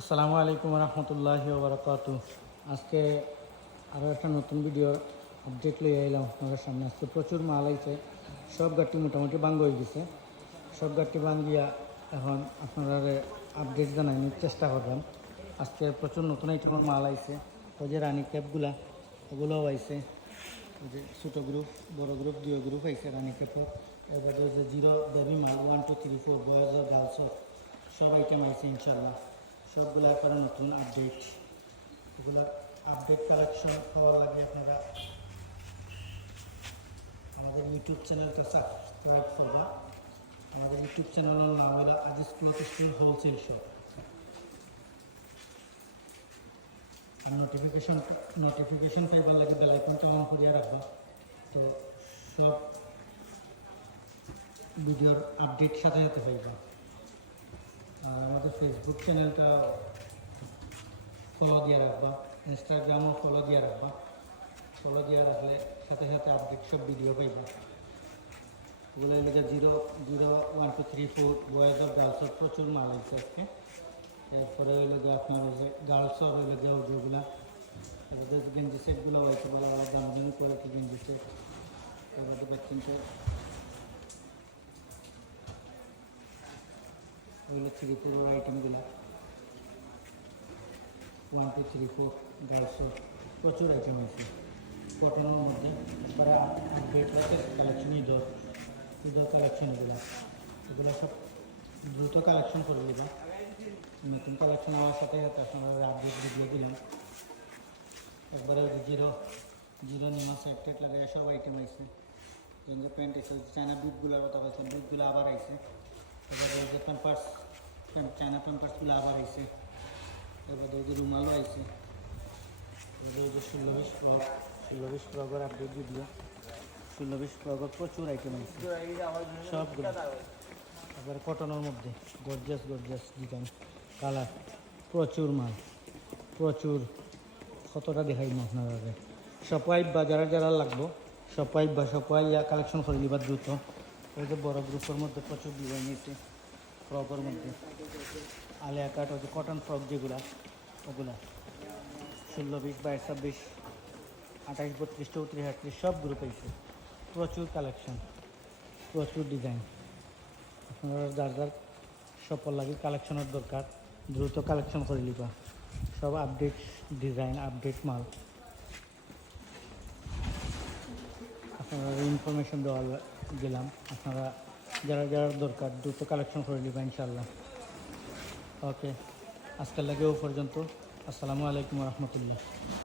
আসসালামু আলাইকুম রহমতুল্লাহি ওবরাকাতু। আজকে আরও একটা নতুন ভিডিও আপডেট লইয়া এলাম আপনাদের সামনে। আজকে প্রচুর মাল আইছে, সব গাড়ি মোটামুটি বাঙ্গ হয়ে গেছে। সব গাড়ি বাঙ্গিয়া এখন আপনারা আপডেট জানানোর চেষ্টা করবেন। আজকে প্রচুর নতুন আইটেমের মাল আইছে। ওই যে রানি ক্যাপগুলা ওগুলোও আইছে। ওই যে ছোটো গ্রুপ বড় গ্রুপ দুই গ্রুপ আইছে রানি ক্যাপের। এবারে যে জিরো বেবি মাল 1 2 3 4 বয়েজ ও গার্লসও সব আইটেম আছে ইনশাল্লাহ। সবগুলো একবারে নতুন আপডেট। এগুলো আপডেট কালেকশন পাওয়ার লাগে আপনারা আমাদের ইউটিউব চ্যানেলটা সাবস্ক্রাইব করবা। আমাদের ইউটিউব চ্যানেলের নাম হলো Aziz cloth store wholesale shop. আর নোটিফিকেশন পাইবার লাগে বেল আইকনটা অন করিয়া রাখবা, তো সব ভিডিওর আপডেট সাথে সাথে পাইবা। আর আমাদের ফেসবুক চ্যানেলটা ফলো দিয়ে রাখবা, ইনস্টাগ্রামও ফলো দিয়ে রাখবা। ফলো দিয়ে রাখলে সাথে সাথে আপডেট সব ভিডিও পাইবা। ওগুলো লেগে 0 0 1 2 3 4 বয়েজ আর গার্লসের প্রচুর মাল আছে আজকে। এরপরে ওই লেগে আপনার ওই যে গার্লসও ওই লেগে ওগুলা এবার গেঞ্জি সেটগুলো হয়েছে বলে দামি কোয়ালিটি গেঞ্জি সেট। এবারে পাচ্ছেন তো ওইগুলো 3 4 আইটেমগুলো 1 2 3 4 গার্লসের প্রচুর আইটেম আছে কটনের মধ্যে। একবারে আপডেট হয়েছে কালেকশন ঈদর কালেকশন এগুলো সব দ্রুত কালেকশন করে দিবা। নতুন কালেকশন হওয়ার সাথে সাথে আপনারা আপডেট ভিডিও দিলাম। একবারে zero zero Nima set TET লাগাই সব আইটেম আইছে। যে প্যান্ট এসে চায়না বিটগুলোর কথা বলছেন, বিটগুলো আবার আইছে। এবার ওই যে প্যাম্পার্স চায়না প্যাম্পার্সগুলো আবার আইছে। এবার ওই যে রুমালও আইছে। এবার ওই যে 16-20 ফ্রকের আপডেট ভিডিও। 16-20 ফ্রকের প্রচুর আইটেম আছে সবগুলো। এবার কটনের মধ্যে গর্জিয়াস ডিজাইন কালার প্রচুর মাল প্রচুর। কতটা দেখাই না আপনারা সবাই বা যারা লাগবো সবাই কালেকশন করে নিবার দ্রুত। ওই যে বড় গ্রুপের মধ্যে প্রচুর ডিজাইন আছে ফ্রকের মধ্যে। আলিয়া কাট ওই যে কটন ফ্রক যেগুলা ওগুলা 16-20 22-26 28 32 34 38 সব গ্রুপ আছে। প্রচুর কালেকশন প্রচুর ডিজাইন। আপনারা যার সফল লাগে কালেকশনের দরকার দ্রুত কালেকশন করে নিবা। সব আপডেট ডিজাইন আপডেট মাল আপনারা ইনফরমেশন দিলাম। আপনারা যারা দরকার দ্রুত কালেকশন করে নিবা ইনশাল্লাহ। ওকে, আজকের লাগে ও পর্যন্ত। আসসালামু আলাইকুম রহমতুল্লাহ।